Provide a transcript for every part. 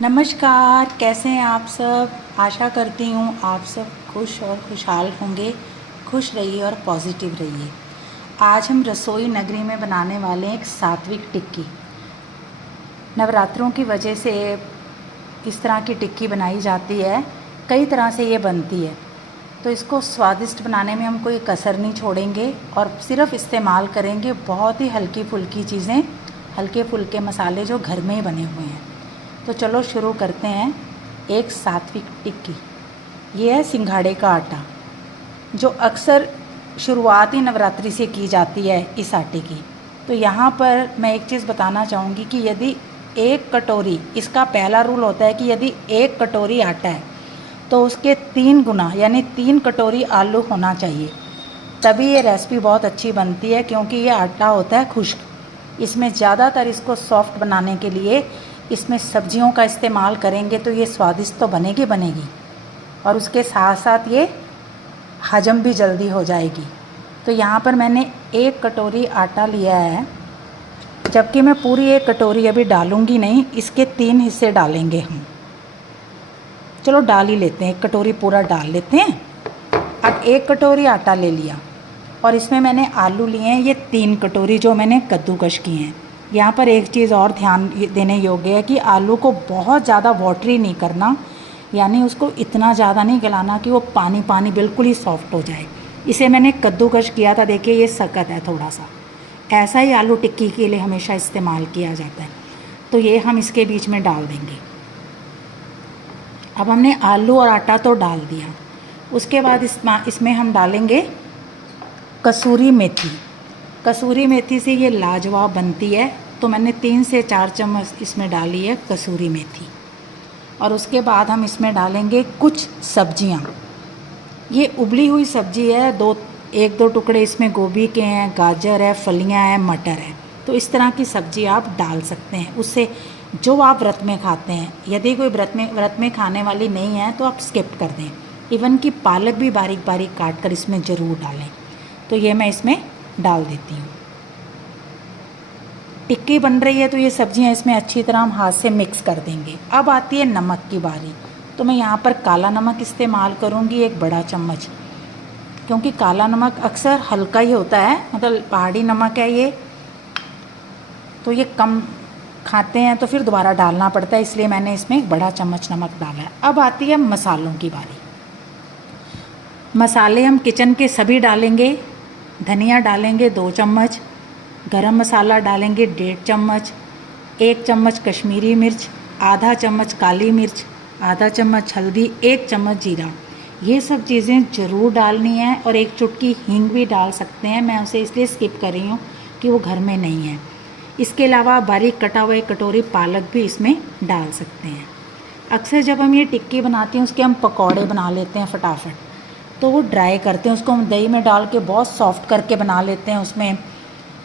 नमस्कार, कैसे हैं आप सब। आशा करती हूँ आप सब खुश और खुशहाल होंगे। खुश रहिए और पॉजिटिव रहिए। आज हम रसोई नगरी में बनाने वाले हैं एक सात्विक टिक्की। नवरात्रों की वजह से इस तरह की टिक्की बनाई जाती है, कई तरह से ये बनती है। तो इसको स्वादिष्ट बनाने में हम कोई कसर नहीं छोड़ेंगे और सिर्फ इस्तेमाल करेंगे बहुत ही हल्की फुल्की चीज़ें, हल्के फुल्के मसाले जो घर में ही बने हुए हैं। तो चलो शुरू करते हैं। एक सात्विक टिक्की, ये है सिंघाड़े का आटा, जो अक्सर शुरुआत ही नवरात्रि से की जाती है इस आटे की। तो यहाँ पर मैं एक चीज़ बताना चाहूँगी कि यदि एक कटोरी, इसका पहला रूल होता है कि यदि एक कटोरी आटा है तो उसके 3 गुना यानी 3 कटोरी आलू होना चाहिए, तभी ये रेसिपी बहुत अच्छी बनती है। क्योंकि ये आटा होता है खुश्क। इसमें ज़्यादातर इसको सॉफ्ट बनाने के लिए इसमें सब्जियों का इस्तेमाल करेंगे तो ये स्वादिष्ट तो बनेगी और उसके साथ साथ ये हजम भी जल्दी हो जाएगी। तो यहाँ पर मैंने 1 कटोरी आटा लिया है, जबकि मैं पूरी 1 कटोरी अभी डालूँगी नहीं, इसके 3 हिस्से डालेंगे हम। चलो डाल ही लेते हैं, 1 कटोरी पूरा डाल लेते हैं। अब 1 कटोरी आटा ले लिया और इसमें मैंने आलू लिए हैं, ये 3 कटोरी जो मैंने कद्दूकश किए हैं। यहाँ पर एक चीज़ और ध्यान देने योग्य है कि आलू को बहुत ज़्यादा वाटरी नहीं करना, यानी उसको इतना ज़्यादा नहीं गलाना कि वो पानी पानी बिल्कुल ही सॉफ्ट हो जाए। इसे मैंने कद्दूकश किया था, देखिए ये सख्त है थोड़ा सा। ऐसा ही आलू टिक्की के लिए हमेशा इस्तेमाल किया जाता है। तो ये हम इसके बीच में डाल देंगे। अब हमने आलू और आटा तो डाल दिया, उसके बाद इसमें हम डालेंगे कसूरी मेथी। कसूरी मेथी से ये लाजवाब बनती है, तो मैंने 3 से 4 चम्मच इसमें डाली है कसूरी मेथी। और उसके बाद हम इसमें डालेंगे कुछ सब्जियां। ये उबली हुई सब्जी है, 1-2 टुकड़े इसमें गोभी के हैं, गाजर है, फलियां हैं, मटर है। तो इस तरह की सब्जी आप डाल सकते हैं, उससे जो आप व्रत में खाते हैं। यदि कोई व्रत में खाने वाली नहीं है तो आप स्किप कर दें। इवन कि पालक भी बारीक बारीक काट कर इसमें ज़रूर डालें। तो ये मैं इसमें डाल देती हूँ। टिक्की बन रही है तो ये सब्जियां इसमें अच्छी तरह हम हाथ से मिक्स कर देंगे। अब आती है नमक की बारी। तो मैं यहाँ पर काला नमक इस्तेमाल करूँगी 1 बड़ा चम्मच, क्योंकि काला नमक अक्सर हल्का ही होता है, मतलब पहाड़ी नमक है ये, तो ये कम खाते हैं तो फिर दोबारा डालना पड़ता है, इसलिए मैंने इसमें 1 बड़ा चम्मच नमक डाला है। अब आती है मसालों की बारी। मसाले हम किचन के सभी डालेंगे। धनिया डालेंगे 2 चम्मच, गरम मसाला डालेंगे 1.5 चम्मच, 1 चम्मच कश्मीरी मिर्च, आधा चम्मच काली मिर्च, आधा चम्मच हल्दी, 1 चम्मच जीरा। ये सब चीज़ें ज़रूर डालनी है और 1 चुटकी हींग भी डाल सकते हैं। मैं उसे इसलिए स्किप कर रही हूँ कि वो घर में नहीं है। इसके अलावा बारीक कटा हुआ 1 कटोरी पालक भी इसमें डाल सकते हैं। अक्सर जब हम ये टिक्की बनाते हैं उसके हम पकौड़े बना लेते हैं फटाफट, तो वो ड्राई करते हैं, उसको हम दही में डाल के बहुत सॉफ्ट करके बना लेते हैं, उसमें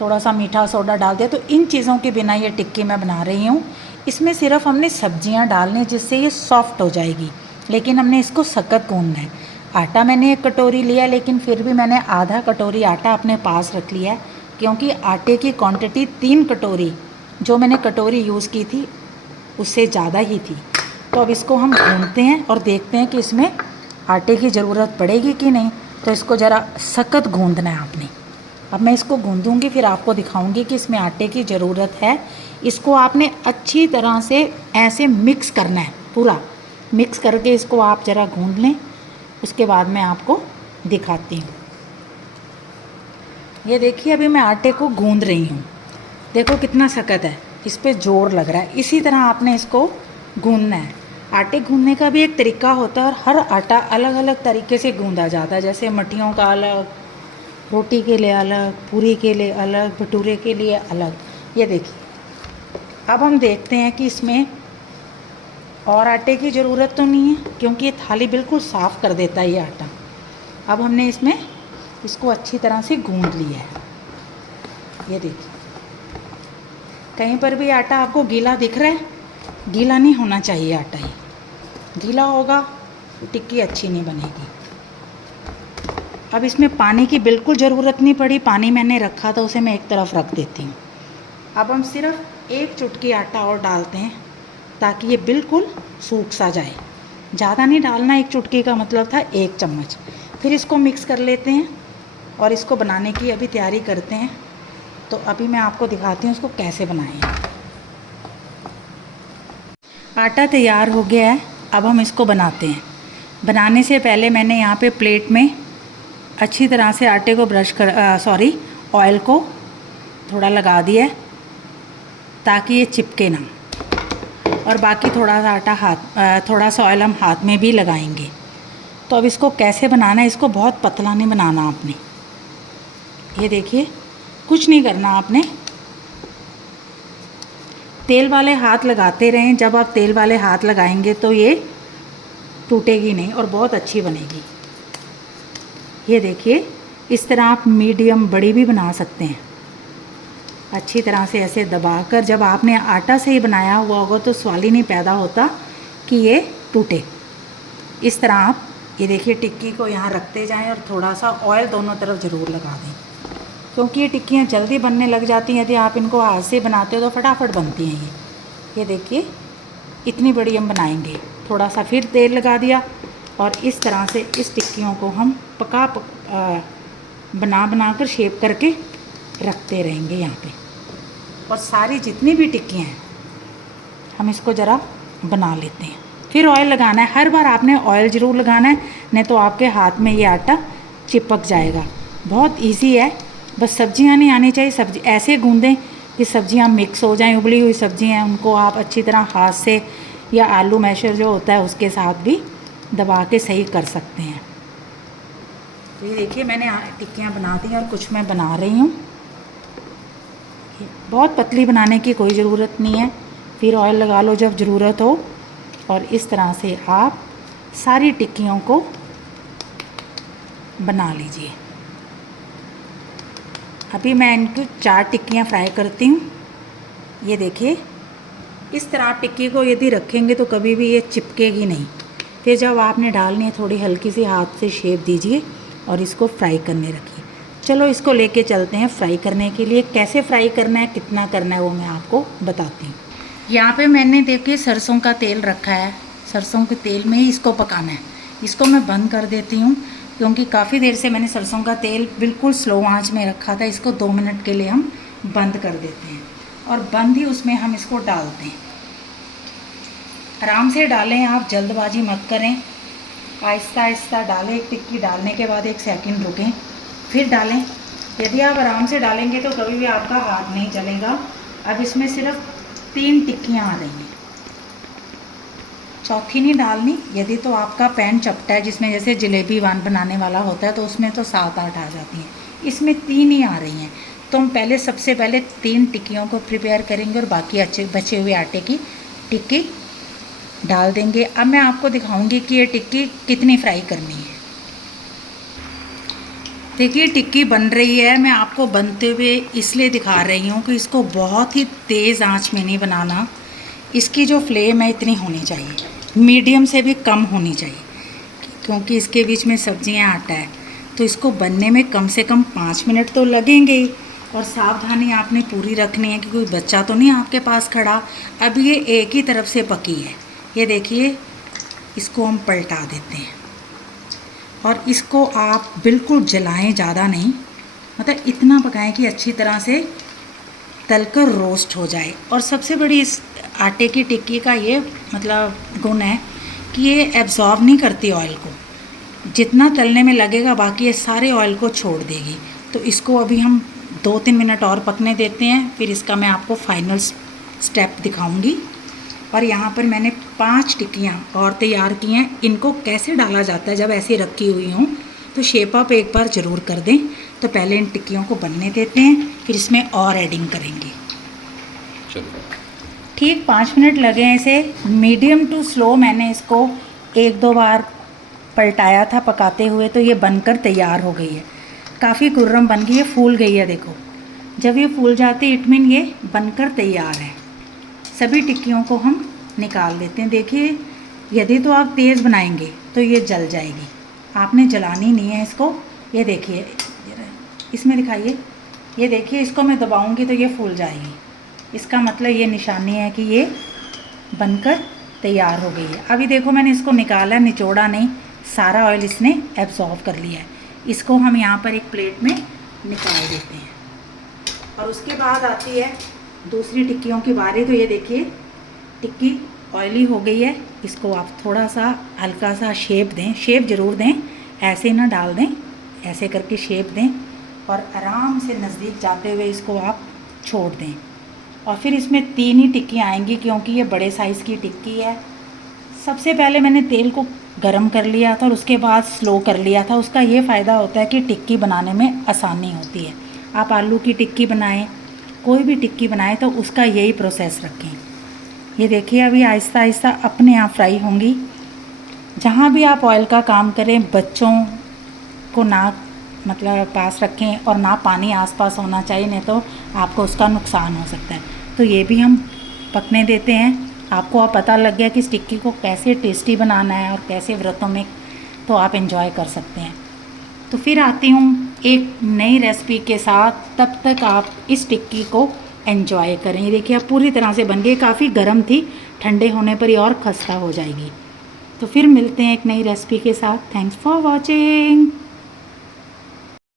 थोड़ा सा मीठा सोडा डाल दिया। तो इन चीज़ों के बिना ये टिक्की मैं बना रही हूँ। इसमें सिर्फ हमने सब्जियाँ डालनी जिससे ये सॉफ्ट हो जाएगी, लेकिन हमने इसको सख्त गूंदना है। आटा मैंने 1 कटोरी लिया, लेकिन फिर भी मैंने आधा कटोरी आटा अपने पास रख लिया है, क्योंकि आटे की क्वांटिटी 3 कटोरी जो मैंने कटोरी यूज़ की थी उससे ज़्यादा ही थी। तो अब इसको हम गूंदते हैं और देखते हैं कि इसमें आटे की ज़रूरत पड़ेगी कि नहीं। तो इसको ज़रा सख्त गूंदना है आपने। अब मैं इसको गूंदूंगी, फिर आपको दिखाऊंगी कि इसमें आटे की ज़रूरत है। इसको आपने अच्छी तरह से ऐसे मिक्स करना है, पूरा मिक्स करके इसको आप ज़रा गूंद लें। उसके बाद मैं आपको दिखाती हूँ। ये देखिए अभी मैं आटे को गूंद रही हूँ, देखो कितना सख्त है, इस पर जोर लग रहा है। इसी तरह आपने इसको गूंदना है। आटे गूंदने का भी एक तरीका होता है और हर आटा अलग अलग तरीके से गूंदा जाता है। जैसे मट्ठियों का अलग, रोटी के लिए अलग, पूरी के लिए अलग, भटूरे के लिए अलग। ये देखिए अब हम देखते हैं कि इसमें और आटे की ज़रूरत तो नहीं है, क्योंकि ये थाली बिल्कुल साफ़ कर देता है ये आटा। अब हमने इसमें इसको अच्छी तरह से गूंद लिया है। ये देखिए कहीं पर भी आटा आपको गीला दिख रहा है, गीला नहीं होना चाहिए आटा। ही गीला होगा तो टिक्की अच्छी नहीं बनेगी। अब इसमें पानी की बिल्कुल ज़रूरत नहीं पड़ी, पानी मैंने रखा था उसे मैं एक तरफ रख देती हूँ। अब हम सिर्फ 1 चुटकी आटा और डालते हैं ताकि ये बिल्कुल सूख सा जाए। ज़्यादा नहीं डालना, एक चुटकी का मतलब था 1 चम्मच। फिर इसको मिक्स कर लेते हैं और इसको बनाने की अभी तैयारी करते हैं। तो अभी मैं आपको दिखाती हूँ इसको कैसे बनाएं। आटा तैयार हो गया है, अब हम इसको बनाते हैं। बनाने से पहले मैंने यहाँ पे प्लेट में अच्छी तरह से आटे को ऑयल को थोड़ा लगा दिया है ताकि ये चिपके ना, और बाकी थोड़ा सा ऑयल हम हाथ में भी लगाएंगे। तो अब इसको कैसे बनाना है, इसको बहुत पतला नहीं बनाना आपने। ये देखिए, कुछ नहीं करना आपने, तेल वाले हाथ लगाते रहें। जब आप तेल वाले हाथ लगाएंगे तो ये टूटेगी नहीं और बहुत अच्छी बनेगी। ये देखिए, इस तरह आप मीडियम बड़ी भी बना सकते हैं। अच्छी तरह से ऐसे दबाकर, जब आपने आटा से ही बनाया हुआ होगा तो सवाल ही नहीं पैदा होता कि ये टूटे। इस तरह आप ये देखिए टिक्की को यहाँ रखते जाएं और थोड़ा सा ऑयल दोनों तरफ ज़रूर लगा दें, क्योंकि ये टिक्कियाँ जल्दी बनने लग जाती हैं। यदि आप इनको हाथ से बनाते हो तो फटाफट बनती हैं ये देखिए, इतनी बड़ी हम बनाएंगे। थोड़ा सा फिर तेल लगा दिया और इस तरह से इस टिक्कियों को हम बना कर शेप करके रखते रहेंगे यहाँ पे। और सारी जितनी भी टिक्कियाँ हैं हम इसको ज़रा बना लेते हैं। फिर ऑयल लगाना है, हर बार आपने ऑयल ज़रूर लगाना है, नहीं तो आपके हाथ में ये आटा चिपक जाएगा। बहुत इजी है, बस सब्जियां नहीं आनी चाहिए। सब्जी ऐसे गूंदें कि सब्जियां मिक्स हो जाएं। उबली हुई सब्जियां हैं उनको आप अच्छी तरह हाथ से या आलू मैशर जो होता है उसके साथ भी दबा के सही कर सकते हैं। तो ये देखिए, मैंने टिक्कियाँ बना दी और कुछ मैं बना रही हूँ। बहुत पतली बनाने की कोई ज़रूरत नहीं है, फिर ऑयल लगा लो जब ज़रूरत हो। और इस तरह से आप सारी टिक्कियों को बना लीजिए। अभी मैं इनको 4 टिक्कियाँ फ्राई करती हूँ। ये देखिए, इस तरह आप टिक्की को यदि रखेंगे तो कभी भी ये चिपकेगी नहीं। फिर जब आपने डालनी है थोड़ी हल्की सी हाथ से शेप दीजिए और इसको फ्राई करने रखिए। चलो इसको लेके चलते हैं फ्राई करने के लिए। कैसे फ्राई करना है, कितना करना है, वो मैं आपको बताती हूँ। यहाँ पे मैंने देखिए सरसों का तेल रखा है, सरसों के तेल में ही इसको पकाना है। इसको मैं बंद कर देती हूँ क्योंकि काफ़ी देर से मैंने सरसों का तेल बिल्कुल स्लो आंच में रखा था। इसको 2 मिनट के लिए हम बंद कर देते हैं और बंद ही उसमें हम इसको डालते हैं। आराम से डालें, आप जल्दबाजी मत करें, आहिस्ता आहिस्ता डालें। एक टिक्की डालने के बाद 1 सेकंड रुकें फिर डालें। यदि आप आराम से डालेंगे तो कभी भी आपका हाथ नहीं जलेगा। अब इसमें सिर्फ 3 टिक्कियाँ आ रही हैं, चौथी नहीं डालनी। यदि तो आपका पैन चपटा है, जिसमें जैसे जलेबी बनाने वाला होता है, तो उसमें तो 7-8 आ जाती हैं, इसमें 3 ही आ रही हैं। तो हम सबसे पहले 3 टिक्कियों को प्रिपेयर करेंगे और बाकी बचे हुए आटे की टिक्की डाल देंगे। अब मैं आपको दिखाऊंगी कि ये टिक्की कितनी फ्राई करनी है। देखिए टिक्की बन रही है। मैं आपको बनते हुए इसलिए दिखा रही हूँ कि इसको बहुत ही तेज़ आंच में नहीं बनाना। इसकी जो फ्लेम है इतनी होनी चाहिए, मीडियम से भी कम होनी चाहिए, क्योंकि इसके बीच में सब्जियाँ आटा है। तो इसको बनने में कम से कम 5 मिनट तो लगेंगे ही। और सावधानी आपने पूरी रखनी है कि कोई बच्चा तो नहीं आपके पास खड़ा। अब ये एक ही तरफ से पकी है, ये देखिए। इसको हम पलटा देते हैं और इसको आप बिल्कुल जलाएं, ज़्यादा नहीं, मतलब इतना पकाएं कि अच्छी तरह से तलकर रोस्ट हो जाए। और सबसे बड़ी इस आटे की टिक्की का ये मतलब गुण है कि ये एब्जॉर्ब नहीं करती ऑयल को। जितना तलने में लगेगा बाकी ये सारे ऑयल को छोड़ देगी। तो इसको अभी हम 2-3 मिनट और पकने देते हैं, फिर इसका मैं आपको फाइनल स्टेप दिखाऊंगी। और यहाँ पर मैंने 5 टिक्कियाँ और तैयार की हैं। इनको कैसे डाला जाता है, जब ऐसे रखी हुई हों तो शेप अप एक बार ज़रूर कर दें। तो पहले इन टिक्कियों को बनने देते हैं, फिर इसमें और एडिंग करेंगे। चलो ठीक 5 मिनट लगे हैं इसे मीडियम टू स्लो। मैंने इसको 1-2 बार पलटाया था पकाते हुए, तो ये बनकर तैयार हो गई है। काफ़ी कुर्रम बन गई है, फूल गई है। देखो जब ये फूल जाती है इट मीन ये बनकर तैयार है। सभी टिक्कियों को हम निकाल लेते हैं। देखिए यदि तो आप तेज़ बनाएंगे तो ये जल जाएगी, आपने जलानी नहीं है इसको। ये देखिए, इसमें दिखाइए, ये देखिए, इसको मैं दबाऊंगी तो ये फूल जाएगी। इसका मतलब ये निशानी है कि ये बनकर तैयार हो गई है। अभी देखो मैंने इसको निकाला, निचोड़ा नहीं, सारा ऑयल इसने एब्जॉर्ब कर लिया है। इसको हम यहाँ पर एक प्लेट में निकाल देते हैं। और उसके बाद आती है दूसरी टिक्कियों की बारी। तो ये देखिए टिक्की ऑयली हो गई है। इसको आप थोड़ा सा हल्का सा शेप दें, शेप ज़रूर दें, ऐसे ना डाल दें, ऐसे करके शेप दें और आराम से नज़दीक जाते हुए इसको आप छोड़ दें। और फिर इसमें 3 ही टिक्की आएंगी क्योंकि ये बड़े साइज़ की टिक्की है। सबसे पहले मैंने तेल को गरम कर लिया था और उसके बाद स्लो कर लिया था। उसका ये फ़ायदा होता है कि टिक्की बनाने में आसानी होती है। आप आलू की टिक्की बनाएं, कोई भी टिक्की बनाएं तो उसका यही प्रोसेस रखें। ये देखिए अभी आहिस्ता आहिस्ता अपने आप फ्राई होंगी। जहाँ भी आप ऑयल का काम करें, बच्चों को ना मतलब पास रखें और ना पानी आसपास होना चाहिए, नहीं तो आपको उसका नुकसान हो सकता है। तो ये भी हम पकने देते हैं। आपको अब पता लग गया कि इस टिक्की को कैसे टेस्टी बनाना है और कैसे व्रतों में तो आप एंजॉय कर सकते हैं। तो फिर आती हूँ एक नई रेसिपी के साथ, तब तक आप इस टिक्की को एंजॉय करें। ये देखिए अब पूरी तरह से बन गई, काफ़ी गर्म थी, ठंडे होने पर ये और खस्ता हो जाएगी। तो फिर मिलते हैं एक नई रेसिपी के साथ। Thanks for watching.